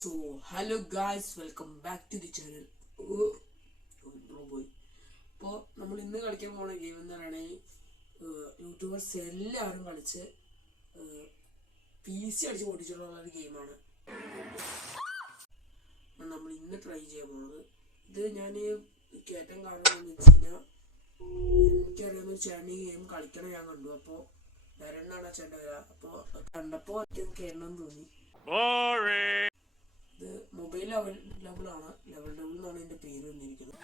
So, hello guys, welcome back to the channel. ഇപ്പോൾ നമ്മൾ ഇന്ന് കളിക്കാൻ പോകുന്ന ഗെയിം എന്ന് പറയുകയാണെങ്കിൽ യൂട്യൂബേഴ്സ് എല്ലാവരും കളിച്ച് PC അടിച്ച് ഓടിച്ചിട്ടുള്ള ഒരു ഗെയിമാണ് നമ്മൾ ഇന്ന് ട്രൈ ചെയ്യാൻ പോകുന്നത്. ഇത് ഞാൻ കയറ്റം കാണുന്നതെന്ന് വെച്ച് കഴിഞ്ഞാൽ എനിക്കറിയാവുന്ന ഒരു ചേട്ടൻ ഈ ഗെയിം കളിക്കണം ഞാൻ കണ്ടു. അപ്പോൾ വരണ്ടാണ് ആ ചേട്ടൻ വരിക. അപ്പോൾ കണ്ടപ്പോൾ കയറണമെന്ന് തോന്നി. ഇത് മൊബൈൽ ലെവൽ ആണ്, ലെവൽ എന്നാണ് ഇതിന്റെ പേര് വന്നിരിക്കുന്നത്.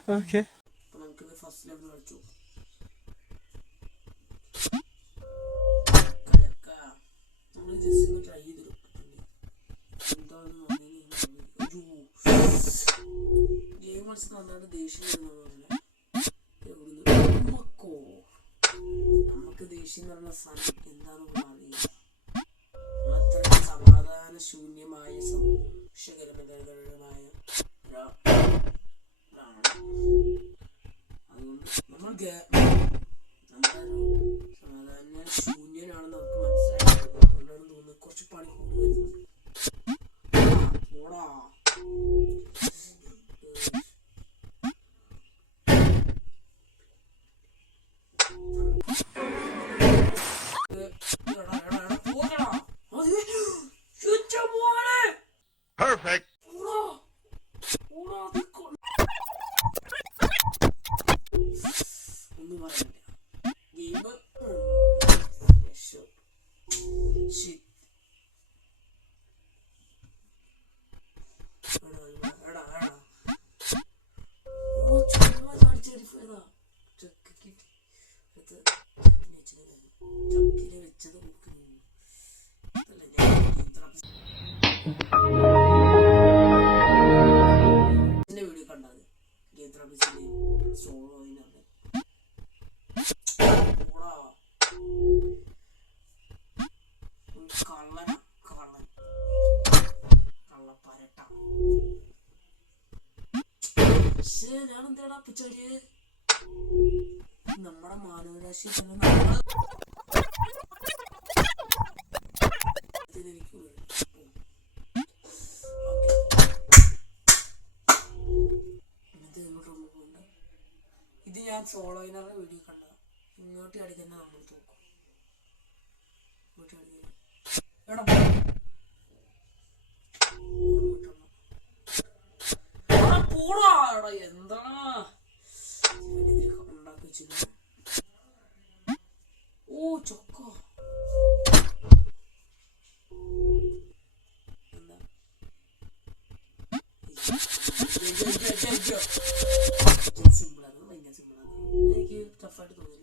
അപ്പൊ നമുക്കിത് ഫസ്റ്റ് ലെവൽ കളിച്ചു. നമ്മൾ ജസ്റ്റ് ഒന്ന് ട്രൈ ചെയ്തിട്ട് ഗെയിം കളിച്ച് നന്നായിട്ട് ദേഷ്യം നമുക്ക് ദേഷ്യം എന്ന് പറഞ്ഞ സാധനം എന്താണെന്ന് അറിയില്ല. അത്രയും സമാധാന ശൂന്യമായ മായ അതുകൊണ്ട് നമ്മളൊരു സമാധാന ശൂന്യനാണെന്ന് നമുക്ക് മനസ്സിലാക്കി. അതുകൊണ്ടാണ് തോന്നുന്നത് കുറച്ച് പണി കൂടി വരുന്നത്. Perfect. ഒന്നും പറയാനില്ല. ഗെയിം ചക്കില് വെച്ചത് വീഡിയോ കണ്ടത് സോളോ കള്ളപ്പരട്ട. പക്ഷേ ഞാൻ എന്താടാ പിച്ചടിയെ നമ്മുടെ മാനവരാശി തന്നെ ഇത് ഞാൻ സോളോയിനറുടെ വീഡിയോ കണ്ട. ഇങ്ങോട്ട് അടിക്കുന്ന നമ്മൾ തോക്കും. ഇങ്ങോട്ട് അടിക്കുന്ന എന്താ ഉണ്ടാക്കി വെച്ചില്ല. ഓ ചൊക്ക എന്താ സിമ്പിളാണ്, ഭയങ്കര സിമ്പിളാണ്. എനിക്ക് ടഫായിട്ട് തോന്നില്ല.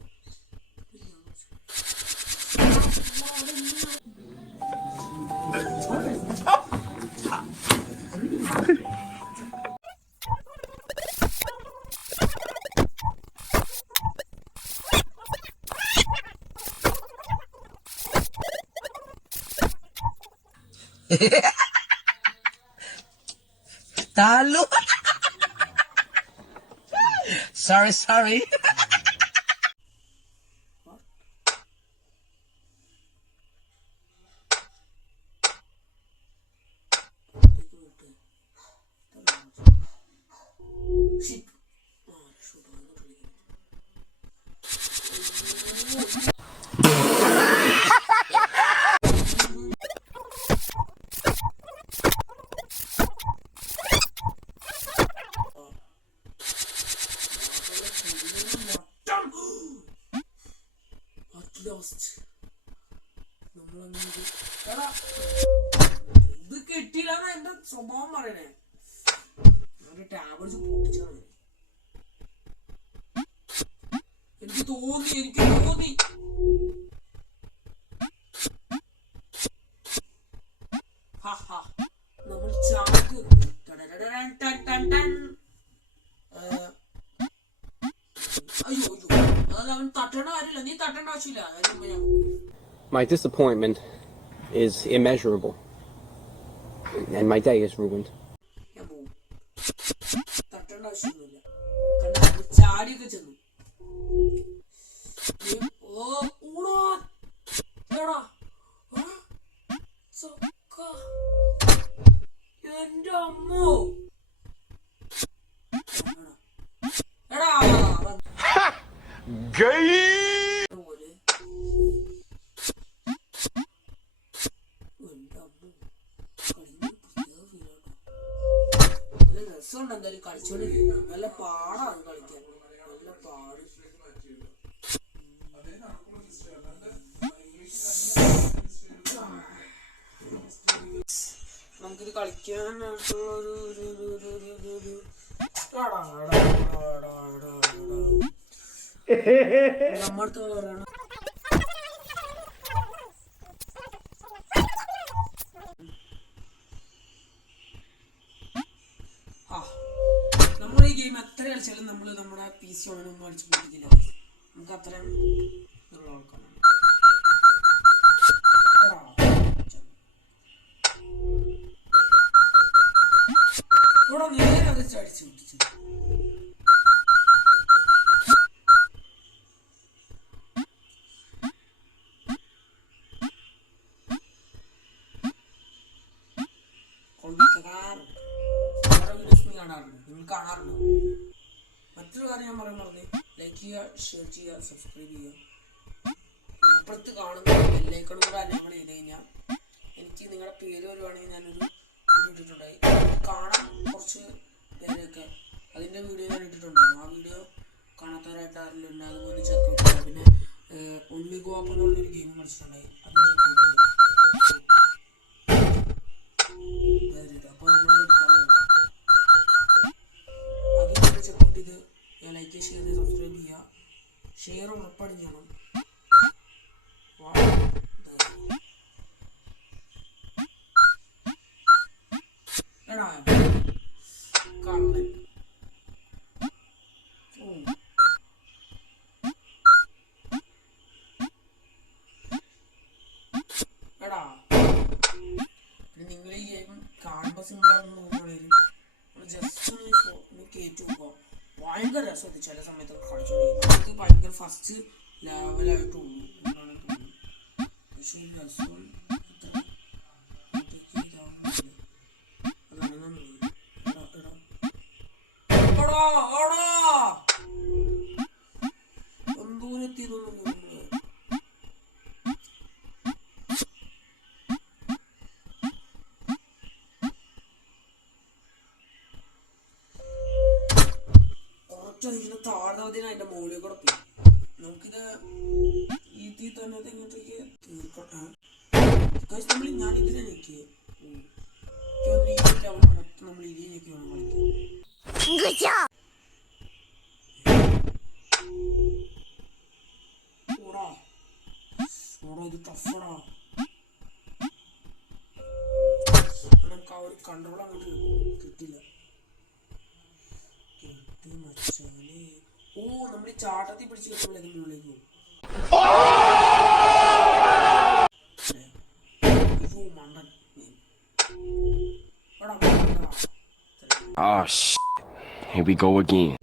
Talo. Sorry. ഇത് കിട്ടിയില്ലാന്ന് എന്റെ സ്വഭാവം പറയണേ. ടാബ് അടിച്ച് പൊട്ടിച്ചാണ്. എനിക്ക് തോന്നി നമ്മൾ ചാക്ക് അയ്യോ അത് അവൻ തട്ടേണ്ട കാര്യമില്ല. നീ തട്ടേണ്ട ആവശ്യമില്ല. My disappointment is immeasurable, and my day is ruined. തട്ടേണ്ട ആവശ്യമൊന്നുമില്ല. ചാടിയൊക്കെ ചെന്നു. എന്റെ അമ്മോ എടാ രസമുണ്ട് എന്തായാലും കളിച്ചോണ്ടിരിക്കും. നല്ല പാടാണ് കളിക്കാൻ, നല്ല പാട്. നമുക്കിത് കളിക്കാനായിട്ടുള്ള നമ്മടുത്ത് പറയണം. നമ്മൾ ഈ ഗെയിം എത്ര കളിച്ചാലും നമ്മൾ നമ്മുടെ PC ഒന്നും അടിച്ചു പിടിക്കില്ല. നമുക്ക് അത്രയും ഇതുള്ള ആൾക്കാരാണ്. ഇവിടെ നേരെ അത് അടിച്ചു പിടിച്ചു. നിങ്ങൾ കാണാറുണ്ടോ? മറ്റൊരു കാര്യം ഞാൻ പറയാൻ പറഞ്ഞു, ലൈക്ക് ചെയ്യുക, ഷെയർ ചെയ്യുക, സബ്സ്ക്രൈബ് ചെയ്യുക. അപ്പുറത്ത് കാണുന്ന ബെല്ലൈക്കണും കൂടെ അനേബിൾ ചെയ്ത് കഴിഞ്ഞാൽ എനിക്ക് നിങ്ങളുടെ പേര് വരുവാണെങ്കിൽ ഞാനൊരു വീഡിയോ ഇട്ടിട്ടുണ്ടായി. കാണാൻ കുറച്ച് പേരൊക്കെ അതിൻ്റെ വീഡിയോ ഞാൻ ഇട്ടിട്ടുണ്ടായിരുന്നു. ആ വീഡിയോ കാണാത്തവരായിട്ട് ആരെങ്കിലും ഉണ്ട്, അതുപോലെ ചെക്കൗട്ട് ചെയ്യുക. പിന്നെ ഒൺലി ഗോ അപ്പ് എന്നുള്ളൊരു ഗെയിം കളിച്ചിട്ടുണ്ടായി, അതും ചെക്കൗട്ട് ചെയ്യുക. അപ്പോൾ നമ്മളത് എടുക്കാൻ വേണ്ട, അത് ചെക്കൗട്ട് ചെയ്ത് ലൈക്ക്, ഷെയർ ചെയ്ത് സബ്സ്ക്രൈബ് ചെയ്യുക. ഷെയർ ഉറപ്പായിട്ടും ചെയ്യണം. എടാ കള്ളൻ എടാ, പിന്നെ നിങ്ങൾ ഈ ഗെയിം കാണുമ്പോൾ സിമ്പിളാണെന്ന് നോക്കുകയാണെങ്കിൽ ജസ്റ്റ് ഒന്ന് കയറ്റി നോക്കുക. ഭയങ്കര രസമാണ് ചില സമയത്തൊക്കെ കളിച്ചോണ്ടിരിക്കും. നമുക്ക് ഭയങ്കര ഫസ്റ്റ് ലെവലായിട്ടുള്ളൂ എന്നാണ് തോന്നുന്നത്. പക്ഷേ ഈ രസം എന്തൂരെത്തിയതൊന്നും കുറച്ചതിന് താഴ്ന്നതിന് അതിന്റെ മുകളിൽ കൂടെ പോയി. നമുക്കിത് ഇതിൽ തന്നെ ഇങ്ങോട്ടേക്ക് തീർക്കട്ടെ. നമ്മൾ ഞാൻ ഇതിനെ ഞെക്കിയേ ഈ ലെവൽ മൊത്തം നമ്മൾ ഇതിൽ ഞെക്കി വേണം കളിക്കാൻ. ഇത് ടഫാടാ. നമുക്ക് ആ ഒരു കൺട്രോൾ അങ്ങോട്ട് കിട്ടില്ല. കിട്ടി മച്ചാനെ. ഓ, നമ്മൾ ഈ ചാട്ടത്തിൽ പിടിച്ച് കിട്ടുമ്പോൾ അതിൻ്റെ മുകളിലേക്ക് പോകും. അയ്യോ മണ്ടൻ. Oh shit. Here we go again.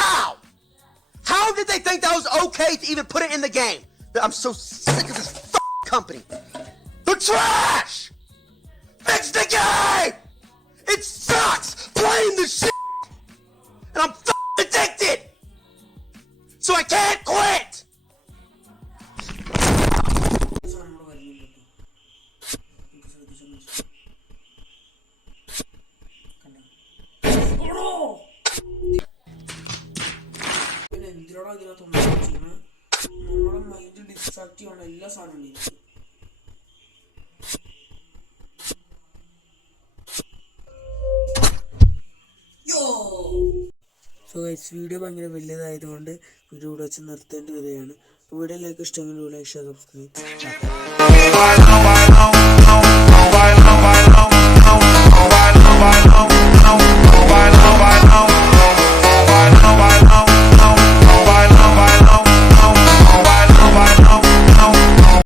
How? How did they think that was okay to even put it in the game? I'm so sick of this company. They're trash! Fix the game! It sucks playing this shit! And I'm addicted! So I can't quit! നമ്മുടെ mind distract ചെയ്യണം എല്ലാ സാധനവും. So guys, video ഭയങ്കര വലിയതായതുകൊണ്ട് video ഇവിടെ വെച്ച് നിർത്തേണ്ടി വരികയാണ്. അപ്പോൾ വീഡിയോയിലേക്ക് ഇഷ്ടമെങ്കിൽ ലൈക്ക്, ഷെയർ, സബ്സ്ക്രൈബ്.